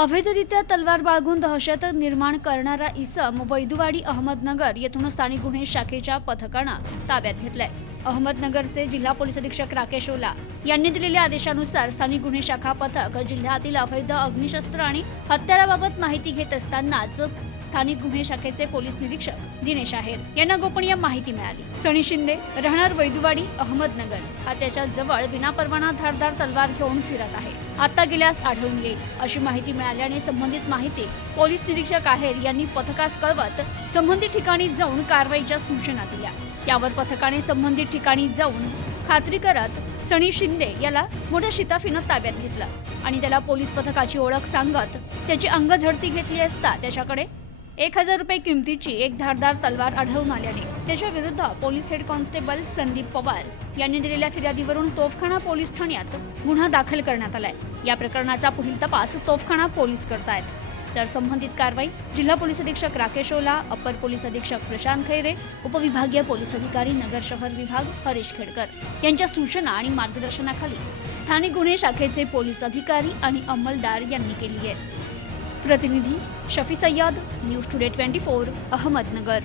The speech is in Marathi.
अवैधरित्या तलवार बाळगून दहशत निर्माण करणारा इसम वैदुवाडी अहमदनगर येथून स्थानिक गुन्हे शाखेच्या पथकानं ताब्यात घेतलाय. अहमदनगरचे जिल्हा पोलीस अधीक्षक राकेश ओला यांनी दिलेल्या आदेशानुसार स्थानिक गुन्हे शाखा पथक जिल्ह्यातील अवैध अग्निशस्त्र आणि हत्याराबाबत माहिती घेत असतानाच स्थानिक गुन्हे शाखेचे पोलीस निरीक्षक दिनेश आहेर यांना गोपनीय माहिती मिळाली. सनी शिंदे राहणार वैदुवाडी अहमदनगर. हा त्याच्याजवळ विनापरवाना धारदार तलवार घेऊन फिरत आहे. आता गेल्यास आढळून येईल. अशी माहिती मिळाल्याने संबंधित माहिती पोलीस निरीक्षक आहेर यांनी पथकास कळवत संबंधित ठिकाणी जाऊन कारवाईच्या सूचना दिल्या. यावर पथकाने संबंधित ठिकाणी जाऊन खात्री करत सनी शिंदे याला मोठ्या शिताफीनं ताब्यात घेतलं आणि त्याला पोलीस पथकाची ओळख सांगत त्याची अंग झडती घेतली असता त्याच्याकडे एक हजार रुपये किमतीची एक धारदार तलवार आढळून आल्याने त्याच्या विरुद्ध police head constable Sandeep Pawar यांनी दिलेल्या फिर्यादीवरून तोफखाना पोलीस ठाण्यात गुन्हा दाखल करण्यात आलाय. या प्रकरणाचा पुढील तपास तोफखाना पोलीस करतायत. तर संबंधित कारवाई जिल्हा पोलीस अधीक्षक राकेश ओला अप्पर पोलीस अधीक्षक प्रशांत खैरे उपविभागीय पोलीस अधिकारी नगर शहर विभाग हरीश खेडकर यांच्या सूचना आणि मार्गदर्शनाखाली स्थानिक गुन्हे शाखेचे पोलीस अधिकारी आणि अंमलदार यांनी केली आहे. प्रतिनिधी Shafi Sayyad news today twenty four Ahmednagar.